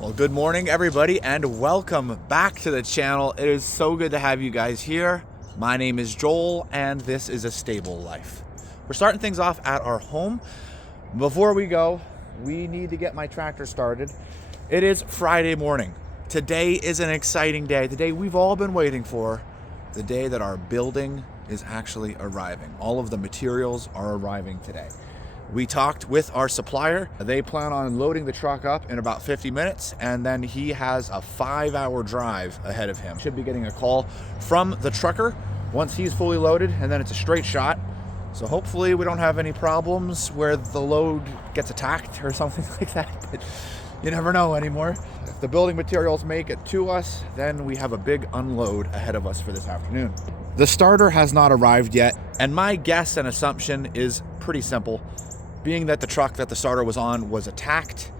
Well, good morning everybody and welcome back to the channel. It is so good to have you guys here. My name is Joel and this is A Stable Life. We're starting things off at our home. Before we go, we need to get my tractor started. It is Friday morning. Today is an exciting day, the day we've all been waiting for, the day that our building is actually arriving. All of the materials are arriving today. We talked with our supplier. They plan on loading the truck up in about 50 minutes, and then he has a 5-hour drive ahead of him. Should be getting a call from the trucker once he's fully loaded, and then it's a straight shot. So hopefully we don't have any problems where the load gets attacked or something like that, but you never know anymore. If the building materials make it to us, then we have a big unload ahead of us for this afternoon. The starter has not arrived yet, and my guess and assumption is pretty simple. Being that the truck that the starter was on was attacked,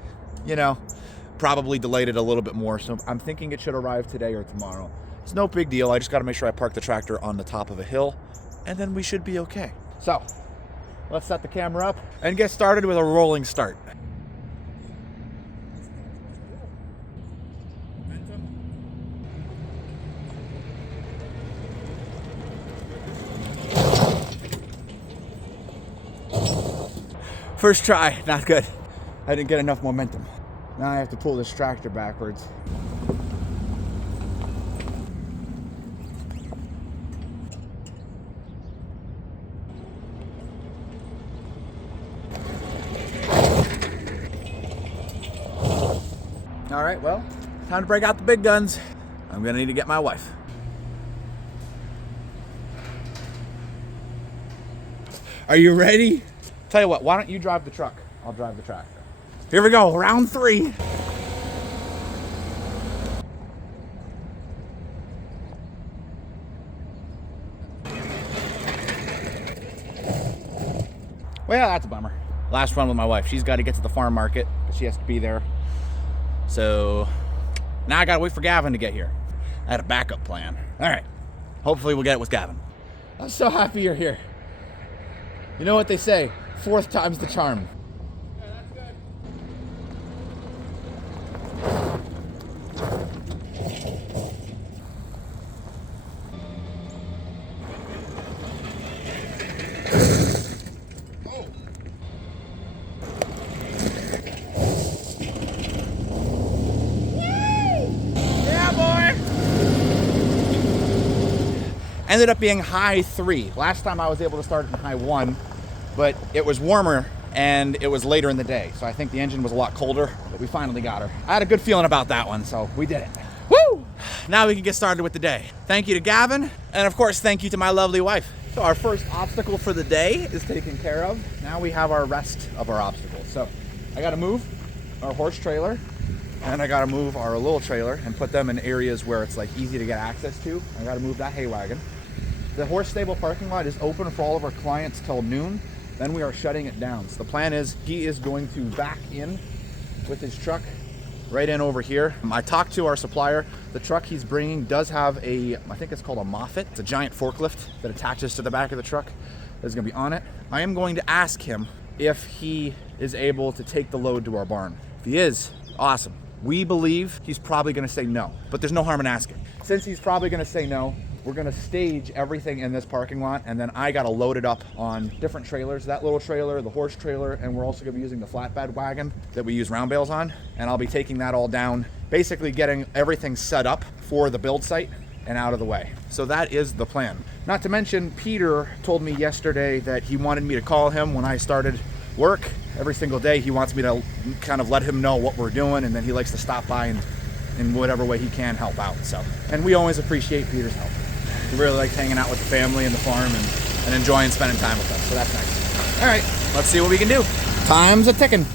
probably delayed it a little bit more. So I'm thinking it should arrive today or tomorrow. It's no big deal. I just got to make sure I park the tractor on the top of a hill and then we should be okay. So let's set the camera up and get started with a rolling start. First try, not good. I didn't get enough momentum. Now I have to pull this tractor backwards. All right, well, time to break out the big guns. I'm gonna need to get my wife. Are you ready? Tell you what, why don't you drive the truck? I'll drive the tractor. Here we go, round 3. Well, that's a bummer. Last run with my wife. She's got to get to the farm market, but she has to be there. So now I got to wait for Gavin to get here. I had a backup plan. All right, hopefully we'll get it with Gavin. I'm so happy you're here. You know what they say? 4th time's the charm. Yeah, that's good. Oh. Yeah, boy! Ended up being high 3. Last time I was able to start it in high 1. But it was warmer and it was later in the day. So I think the engine was a lot colder, but we finally got her. I had a good feeling about that one, so we did it. Woo! Now we can get started with the day. Thank you to Gavin, and of course, thank you to my lovely wife. So our first obstacle for the day is taken care of. Now we have our rest of our obstacles. So I gotta move our horse trailer, and I gotta move our little trailer and put them in areas where it's like easy to get access to. I gotta move that hay wagon. The horse stable parking lot is open for all of our clients till noon. Then we are shutting it down. So the plan is he is going to back in with his truck right in over here. I talked to our supplier. The truck he's bringing does have I think it's called a Moffett. It's a giant forklift that attaches to the back of the truck that's gonna be on it. I am going to ask him if he is able to take the load to our barn. If he is, awesome. We believe he's probably gonna say no, but there's no harm in asking. Since he's probably gonna say no, we're gonna stage everything in this parking lot, and then I gotta load it up on different trailers, that little trailer, the horse trailer, and we're also gonna be using the flatbed wagon that we use round bales on, and I'll be taking that all down, basically getting everything set up for the build site and out of the way. So that is the plan. Not to mention, Peter told me yesterday that he wanted me to call him when I started work. Every single day he wants me to kind of let him know what we're doing, and then he likes to stop by and in whatever way he can help out. So, and we always appreciate Peter's help. We really like hanging out with the family and the farm and enjoying spending time with them, so that's nice. All right, let's see what we can do. Time's a ticking.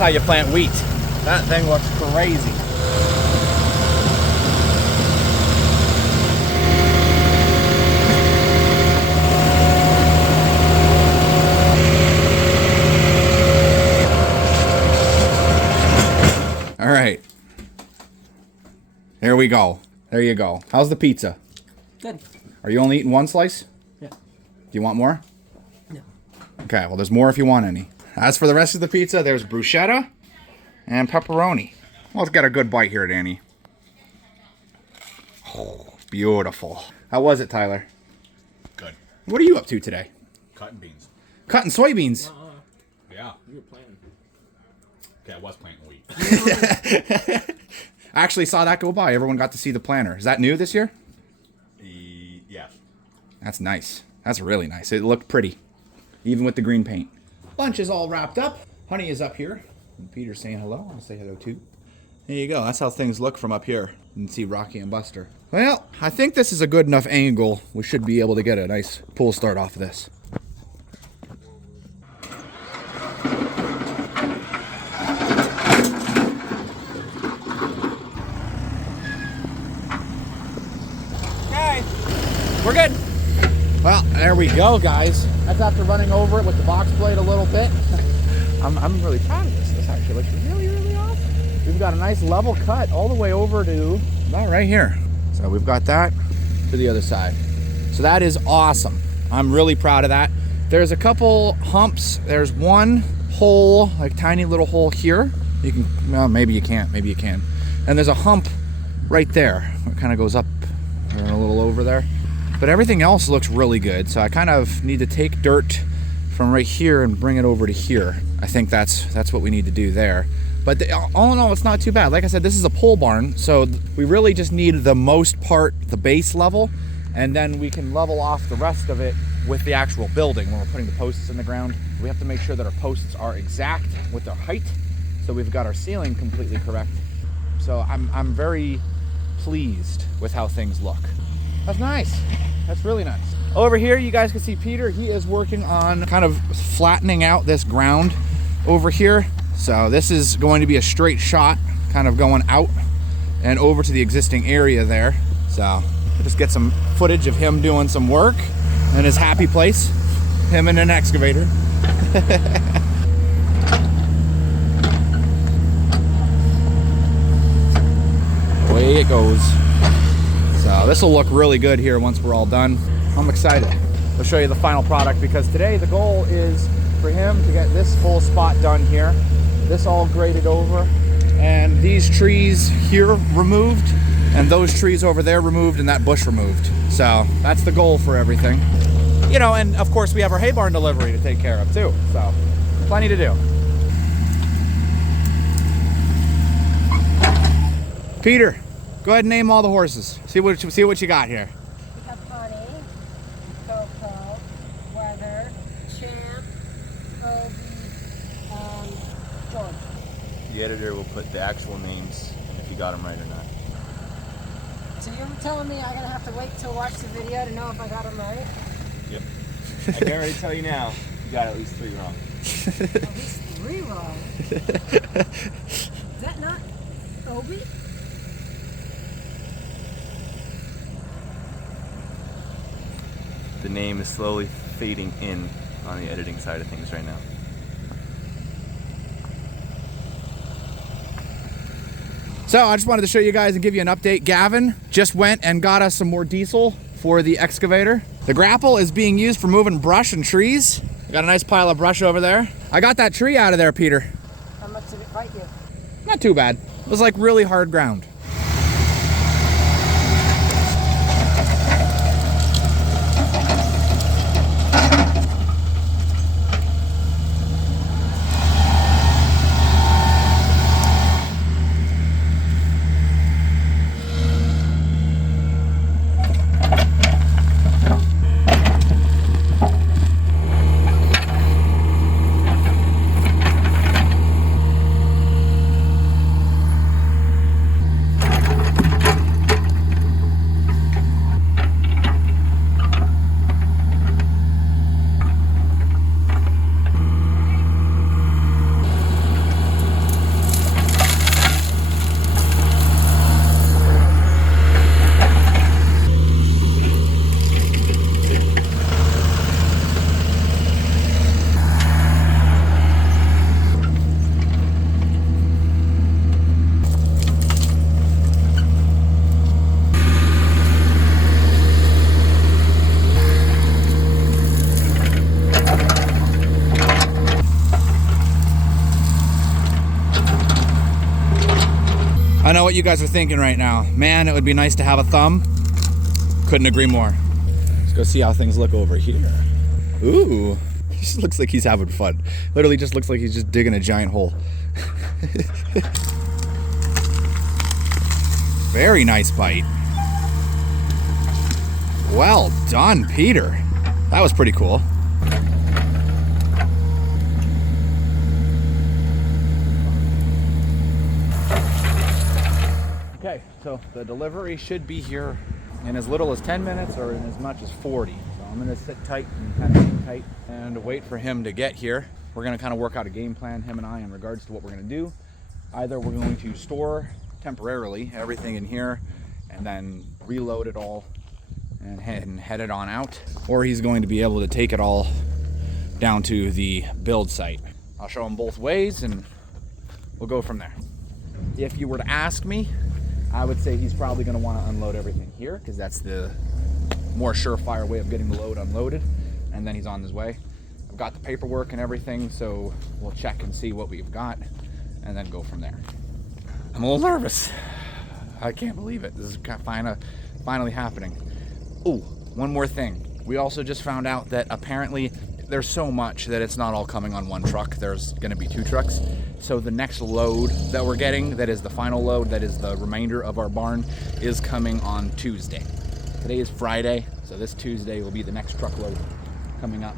How you plant wheat. That thing looks crazy. we go. There you go. How's the pizza? Good. Are you only eating one slice? Yeah. Do you want more? No. Okay, well, there's more if you want any. As for the rest of the pizza, there's bruschetta and pepperoni. Well, let's get a good bite here, Danny. Oh, beautiful. How was it, Tyler? Good. What are you up to today? Cotton beans. Cutting soybeans. Yeah. You were planting. Okay, I was planting wheat. I actually saw that go by. Everyone got to see the planter. Is that new this year? Yes. That's nice. That's really nice. It looked pretty, even with the green paint. Lunch is all wrapped up. Honey is up here. And Peter's saying hello. I'll say hello too. There you go. That's how things look from up here. You can see Rocky and Buster. Well, I think this is a good enough angle. We should be able to get a nice pull start off of this. Okay, we're good. Well, there we go, guys. That's after running over it with the box blade a little bit. I'm really proud of this. This actually looks really, really awesome. We've got a nice level cut all the way over to about right here. So we've got that to the other side. So that is awesome. I'm really proud of that. There's a couple humps. There's one hole, like tiny little hole here. You can, well, maybe you can't, maybe you can. And there's a hump right there. It kind of goes up and a little over there. But everything else looks really good. So I kind of need to take dirt from right here and bring it over to here. I think that's what we need to do there. But all in all, it's not too bad. Like I said, this is a pole barn, so we really just need the most part, the base level, and then we can level off the rest of it with the actual building when we're putting the posts in the ground. We have to make sure that our posts are exact with their height, so we've got our ceiling completely correct. So I'm very pleased with how things look. That's nice. That's really nice. Over here, you guys can see Peter. He is working on kind of flattening out this ground over here. So this is going to be a straight shot, kind of going out and over to the existing area there. So I'll just get some footage of him doing some work in his happy place. Him in an excavator. Away it goes. So this will look really good here once we're all done. I'm excited. I'll show you the final product because today the goal is for him to get this whole spot done here. This all graded over and these trees here removed and those trees over there removed and that bush removed. So that's the goal for everything. You know, and of course we have our hay barn delivery to take care of too. So plenty to do. Peter, go ahead and name all the horses. See what you got here. We have Honey, Coco, Weather, Champ, Kobe, and George. The editor will put the actual names and if you got them right or not. So you're telling me I'm gonna have to wait till watch the video to know if I got them right? Yep. I can already tell you now, you got at least 3 wrong. At least 3 wrong. Is that not Obi? The name is slowly fading in on the editing side of things right now. So I just wanted to show you guys and give you an update. Gavin just went and got us some more diesel for the excavator. The grapple is being used for moving brush and trees. Got a nice pile of brush over there. I got that tree out of there, Peter. How much did it bite you? Not too bad. It was like really hard ground. what you guys are thinking right now. Man, it would be nice to have a thumb. Couldn't agree more. Let's go see how things look over here. Ooh, he just looks like he's having fun. Literally just looks like he's just digging a giant hole. Very nice bite. Well done, Peter. That was pretty cool. Okay, so the delivery should be here in as little as 10 minutes or in as much as 40. So I'm gonna sit tight and kind of hang tight and wait for him to get here. We're gonna kind of work out a game plan, him and I, in regards to what we're gonna do. Either we're going to store temporarily everything in here and then reload it all and head it on out, or he's going to be able to take it all down to the build site. I'll show him both ways and we'll go from there. If you were to ask me, I would say he's probably going to want to unload everything here because that's the more surefire way of getting the load unloaded, and then he's on his way. I've got the paperwork and everything, so we'll check and see what we've got and then go from there. I'm a little nervous. I can't believe it. This is finally happening. Oh, one more thing. We also just found out that apparently there's so much that it's not all coming on one truck. There's going to be 2 trucks. So the next load that we're getting, that is the final load, that is the remainder of our barn, is coming on Tuesday. Today is Friday, so this Tuesday will be the next truckload coming up.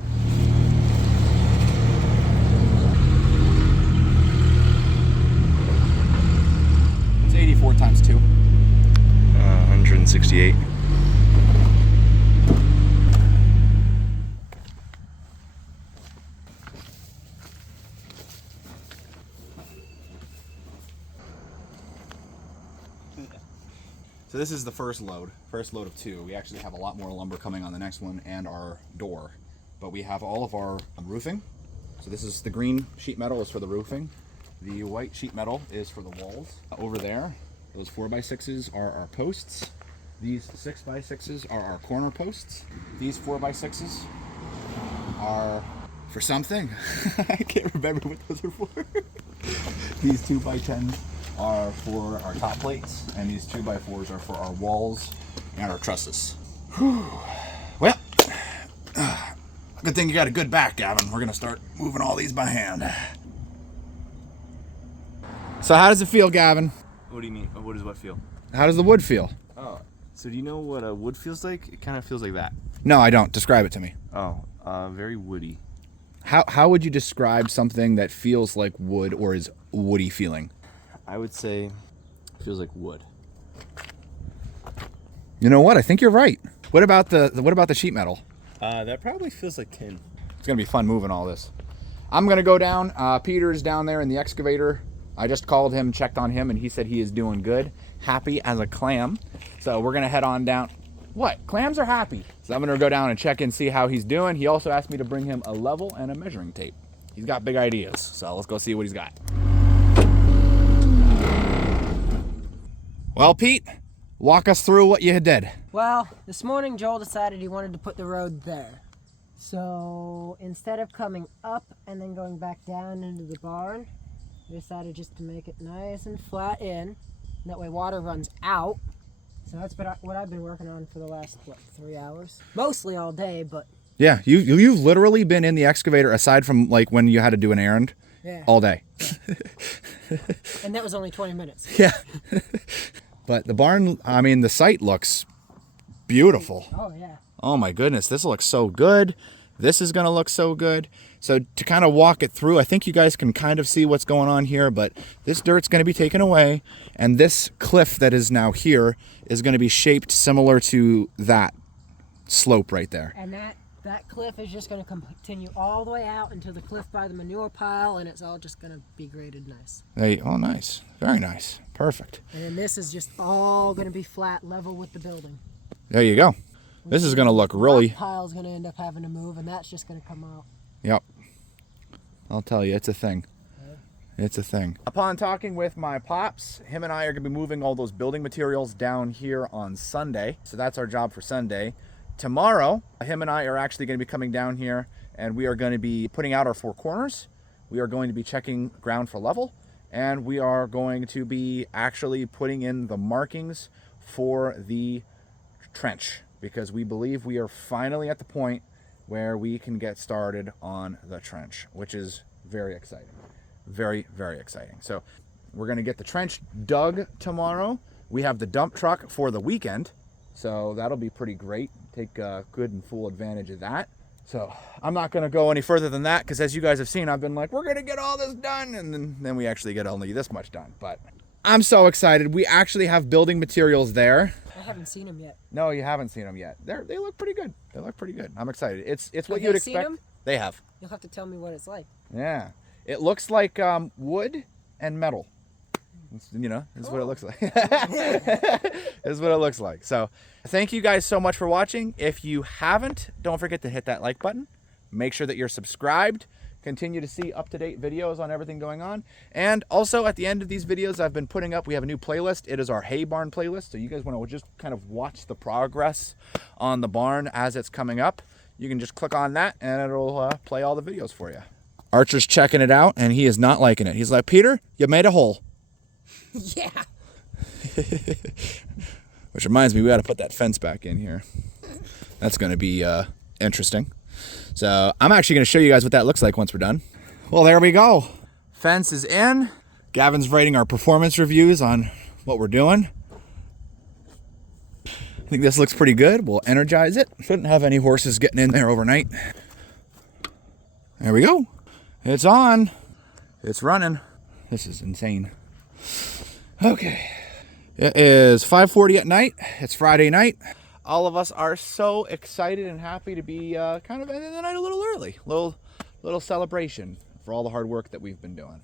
It's 84 times 2. 168. So this is the first load of 2. We actually have a lot more lumber coming on the next one and our door. But we have all of our roofing. So this is the green sheet metal is for the roofing. The white sheet metal is for the walls. Over there, those 4x6s are our posts. These 6x6s are our corner posts. These 4x6s are for something. I can't remember what those are for. These 2x10s are for our top plates, and these 2x4s are for our walls and our trusses. Whew. Well, good thing you got a good back, Gavin. We're gonna start moving all these by hand. So how does it feel, Gavin? What do you mean? What does what feel? How does the wood feel? Oh, so do you know what a wood feels like? It kind of feels like that. No, I don't. Describe it to me. Oh, very woody. How would you describe something that feels like wood or is woody feeling? I would say it feels like wood. You know what? I think you're right. What about the sheet metal? That probably feels like tin. It's gonna be fun moving all this. I'm gonna go down. Peter's down there in the excavator. I just called him, checked on him, and he said he is doing good. Happy as a clam. So we're gonna head on down. What? Clams are happy. So I'm gonna go down and check and see how he's doing. He also asked me to bring him a level and a measuring tape. He's got big ideas. So let's go see what he's got. Well, Pete, walk us through what you did. Well, this morning Joel decided he wanted to put the road there. So instead of coming up and then going back down into the barn, we decided just to make it nice and flat in. That way water runs out. So that's what I've been working on for the last, 3 hours? Mostly all day, but... Yeah, you've literally been in the excavator, aside from like when you had to do an errand, all day. Yeah. And that was only 20 minutes. Yeah. But the barn, I mean, the site looks beautiful. Oh, yeah. Oh my goodness, this looks so good. This is gonna look so good. So to kind of walk it through, I think you guys can kind of see what's going on here, but this dirt's gonna be taken away, and this cliff that is now here is gonna be shaped similar to that slope right there. And that cliff is just going to continue all the way out into the cliff by the manure pile, and it's all just going to be graded nice. Oh, nice. Very nice. Perfect. And then this is just all going to be flat, level with the building. There you go. This is going to look really... The pile's going to end up having to move, and that's just going to come out. Yep. I'll tell you, it's a thing. It's a thing. Upon talking with my pops, him and I are going to be moving all those building materials down here on Sunday. So that's our job for Sunday. Tomorrow, him and I are actually going to be coming down here, and we are going to be putting out our 4 corners. We are going to be checking ground for level, and we are going to be actually putting in the markings for the trench, because we believe we are finally at the point where we can get started on the trench, which is very exciting. Very, very exciting. So we're going to get the trench dug tomorrow. We have the dump truck for the weekend, so that'll be pretty great. Take good and full advantage of that. So I'm not going to go any further than that, because as you guys have seen, I've been like, we're going to get all this done, and then we actually get only this much done. But I'm so excited. We actually have building materials there. I haven't seen them yet. No, you haven't seen them yet. They look pretty good. They look pretty good. I'm excited. It's what Have you'd they seen expect. them? They have. You'll have to tell me what it's like. Yeah. It looks like wood and metal. You know, this is what it looks like. This is what it looks like. So thank you guys so much for watching. If you haven't, don't forget to hit that like button. Make sure that you're subscribed. Continue to see up-to-date videos on everything going on. And also at the end of these videos I've been putting up, we have a new playlist. It is our Hay Barn playlist. So you guys want to just kind of watch the progress on the barn as it's coming up. You can just click on that and it'll play all the videos for you. Archer's checking it out and he is not liking it. He's like, Peter, you made a hole. Yeah. Which reminds me, we got to put that fence back in here. That's going to be interesting. So I'm actually going to show you guys what that looks like once we're done. Well, there we go. Fence is in. Gavin's writing our performance reviews on what we're doing. I think this looks pretty good. We'll energize it. Shouldn't have any horses getting in there overnight. There we go. It's on. It's running. This is insane. Okay. It is 5:40 at night. It's Friday night. All of us are so excited and happy to be kind of ending the night a little early. Little celebration for all the hard work that we've been doing.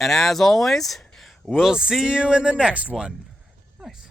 And as always, we'll see you in the next one. Nice.